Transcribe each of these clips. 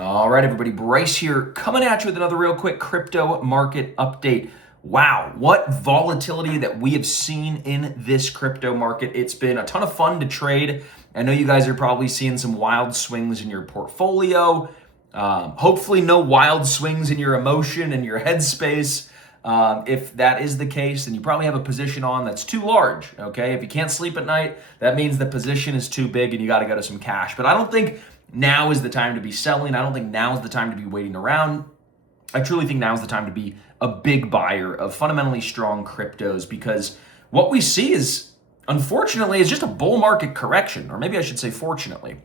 All right, everybody, Bryce here, coming at you with another real quick crypto market update. Wow, what volatility that we have seen in this crypto market. It's been a ton of fun to trade. I know you guys are probably seeing some wild swings in your portfolio. Hopefully no wild swings in your emotion and your headspace. If that is the case, then you probably have a position on that's too large, okay? If you can't sleep at night, that means the position is too big and you got to go to some cash. But I don't think now is the time to be selling. I don't think now is the time to be waiting around. I truly think now is the time to be a big buyer of fundamentally strong cryptos, because what we see is, unfortunately, is just a bull market correction, or maybe I should say fortunately.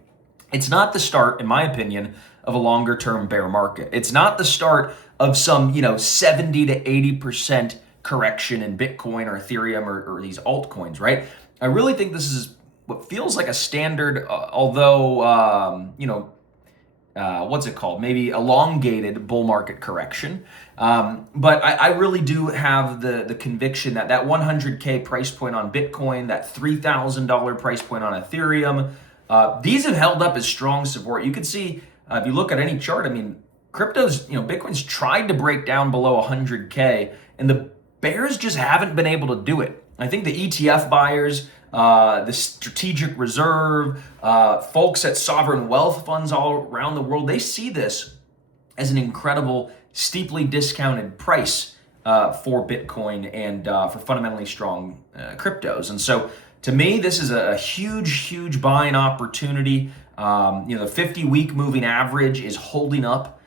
It's not the start, in my opinion, of a longer term bear market. It's not the start of some, 70 to 80% correction in Bitcoin or Ethereum or these altcoins, right? I really think this is what feels like a standard, although, what's it called? Maybe elongated bull market correction. But I really do have the conviction that 100K price point on Bitcoin, that $3,000 price point on Ethereum, these have held up as strong support. You can see, if you look at any chart, I mean, cryptos, Bitcoin's tried to break down below 100K, and the bears just haven't been able to do it. I think the ETF buyers, the strategic reserve, folks at sovereign wealth funds all around the world, they see this as an incredible, steeply discounted price for Bitcoin and for fundamentally strong cryptos. And so to me, this is a huge buying opportunity. The 50-week moving average is holding up.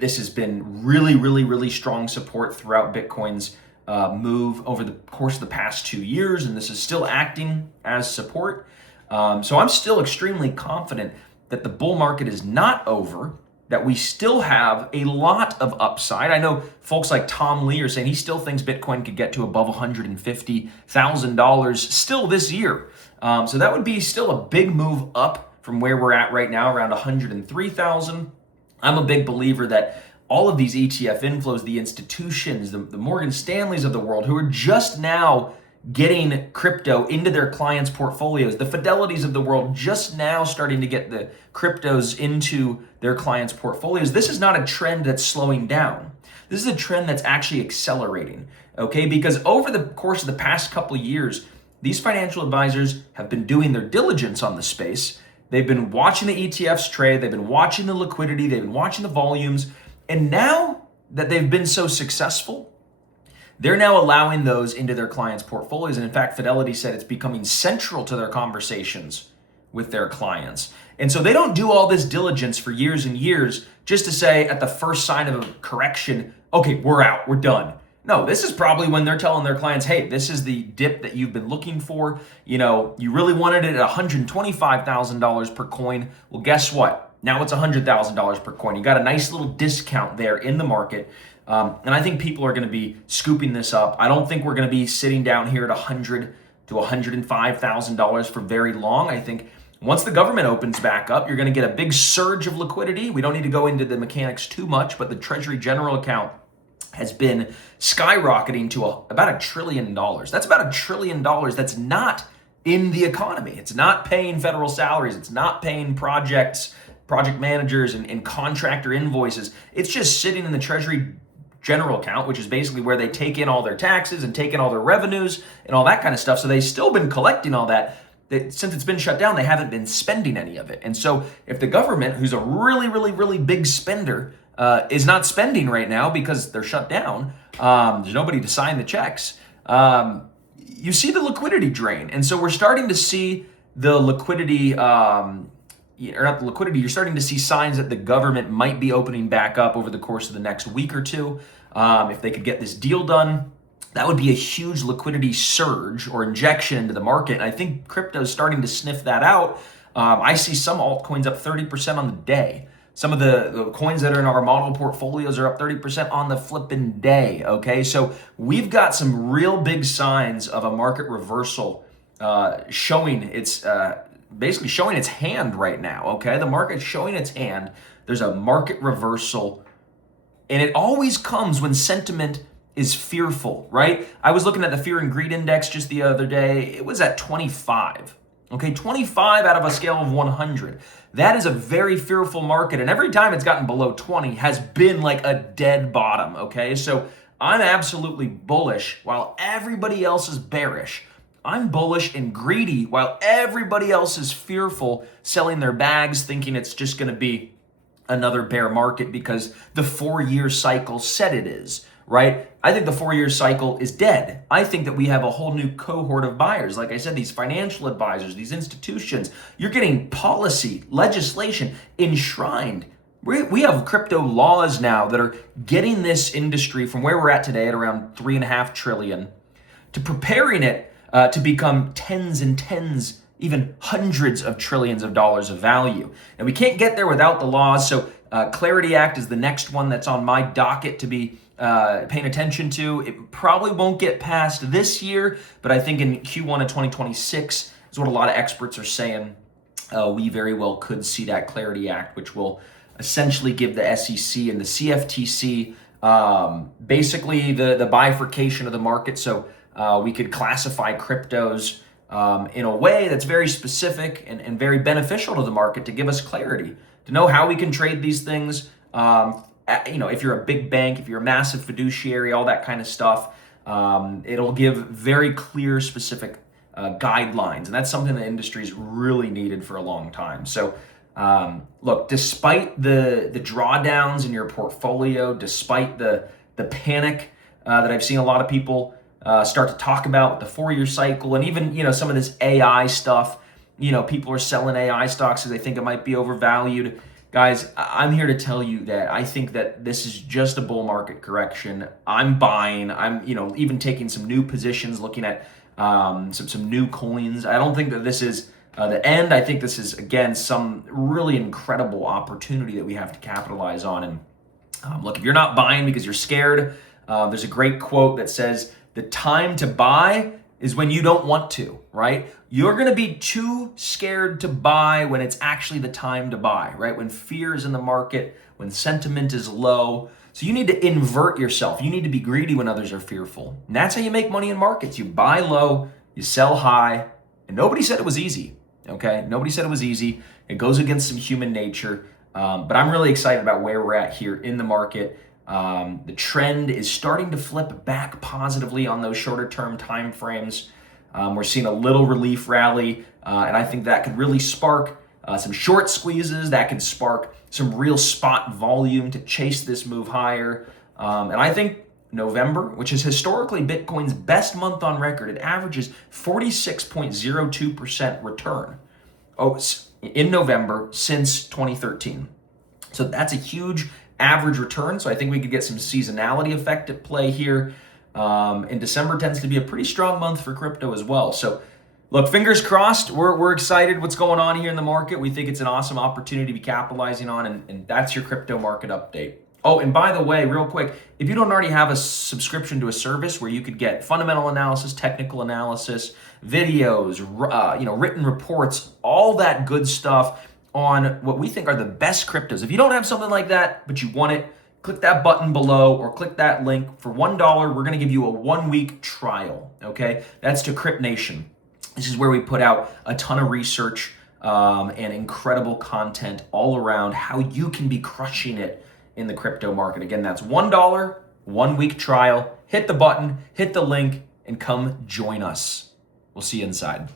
This has been really strong support throughout Bitcoin's move over the course of the past 2 years, and this is still acting as support. So I'm still extremely confident that the bull market is not over, that we still have a lot of upside. I know folks like Tom Lee are saying he still thinks Bitcoin could get to above $150,000 still this year. So that would be still a big move up from where we're at right now, around 103,000. I'm a big believer that all of these ETF inflows, the institutions, the Morgan Stanleys of the world, who are just now getting crypto into their clients' portfolios, the Fidelities of the world just now starting to get the cryptos into their clients' portfolios. This is not a trend that's slowing down. This is a trend that's actually accelerating, okay? Because over the course of the past couple of years, these financial advisors have been doing their diligence on the space. They've been watching the ETFs trade, they've been watching the liquidity, they've been watching the volumes, and now that they've been so successful, they're now allowing those into their clients' portfolios. And in fact, Fidelity said it's becoming central to their conversations with their clients. And so they don't do all this diligence for years and years just to say at the first sign of a correction, okay, we're out, we're done. No, this is probably when they're telling their clients, hey, this is the dip that you've been looking for. You really wanted it at $125,000 per coin. Well, guess what? Now it's $100,000 per coin. You got a nice little discount there in the market. And I think people are going to be scooping this up. I don't think we're going to be sitting down here at $100,000 to $105,000 for very long. I think once the government opens back up, you're going to get a big surge of liquidity. We don't need to go into the mechanics too much, but the Treasury General account has been skyrocketing to about $1 trillion. That's about $1 trillion that's not in the economy. It's not paying federal salaries. It's not paying project managers and contractor invoices. It's just sitting in the Treasury General account, which is basically where they take in all their taxes and take in all their revenues and all that kind of stuff. So they've still been collecting all that. Since it's been shut down, they haven't been spending any of it. And so if the government, who's a really big spender, is not spending right now because they're shut down, there's nobody to sign the checks, you see the liquidity drain. And so we're starting to see the liquidity, you're starting to see signs that the government might be opening back up over the course of the next week or two. If they could get this deal done, that would be a huge liquidity surge or injection into the market. And I think crypto is starting to sniff that out. I see some altcoins up 30% on the day. Some of the coins that are in our model portfolios are up 30% on the flipping day, okay? So we've got some real big signs of a market reversal showing its basically showing its hand right now, okay? The market's showing its hand. There's a market reversal, and it always comes when sentiment is fearful, right? I was looking at the fear and greed index just the other day. It was at 25, okay? 25 out of a scale of 100. That is a very fearful market. And every time it's gotten below 20 has been like a dead bottom, okay? So I'm absolutely bullish while everybody else is bearish. I'm bullish and greedy while everybody else is fearful, selling their bags, thinking it's just going to be another bear market because the 4-year cycle said it is, right? I think the 4-year cycle is dead. I think that we have a whole new cohort of buyers. Like I said, these financial advisors, these institutions, you're getting policy, legislation enshrined. We have crypto laws now that are getting this industry from where we're at today at around $3.5 trillion to preparing it to become tens and tens, even hundreds of trillions of dollars of value. And we can't get there without the laws. So Clarity Act is the next one that's on my docket to be paying attention to. It probably won't get passed this year, but I think in Q1 of 2026 is what a lot of experts are saying. We very well could see that Clarity Act, which will essentially give the SEC and the CFTC basically the bifurcation of the market. So we could classify cryptos in a way that's very specific and very beneficial to the market to give us clarity, to know how we can trade these things. If you're a big bank, if you're a massive fiduciary, all that kind of stuff, it'll give very clear, specific guidelines. And that's something the industry's really needed for a long time. So look, despite the drawdowns in your portfolio, despite the panic that I've seen a lot of people start to talk about with the 4-year cycle, and even some of this AI stuff, people are selling AI stocks because they think it might be overvalued. Guys, I'm here to tell you that I think that this is just a bull market correction. I'm buying. I'm even taking some new positions, looking at some new coins. I don't think that this is the end. I think this is, again, some really incredible opportunity that we have to capitalize on. And look, if you're not buying because you're scared, there's a great quote that says, the time to buy is when you don't want to, right? You're going to be too scared to buy when it's actually the time to buy, right? When fear is in the market, when sentiment is low. So you need to invert yourself. You need to be greedy when others are fearful. And that's how you make money in markets. You buy low, you sell high, and nobody said it was easy, okay? Nobody said it was easy. It goes against some human nature. But I'm really excited about where we're at here in the market. The trend is starting to flip back positively on those shorter term time frames. We're seeing a little relief rally, and I think that could really spark some short squeezes. That could spark some real spot volume to chase this move higher. And I think November, which is historically Bitcoin's best month on record, it averages 46.02% return in November since 2013. So that's a huge average return. So I think we could get some seasonality effect at play here. And December tends to be a pretty strong month for crypto as well. So look, fingers crossed. We're excited what's going on here in the market. We think it's an awesome opportunity to be capitalizing on. And that's your crypto market update. Oh, and by the way, real quick, if you don't already have a subscription to a service where you could get fundamental analysis, technical analysis, videos, written reports, all that good stuff on what we think are the best cryptos. If you don't have something like that, but you want it, click that button below or click that link. For $1, we're going to give you a 1-week trial, okay? That's to Crypt Nation. This is where we put out a ton of research and incredible content all around how you can be crushing it in the crypto market. Again, that's $1, 1-week trial. Hit the button, hit the link, and come join us. We'll see you inside.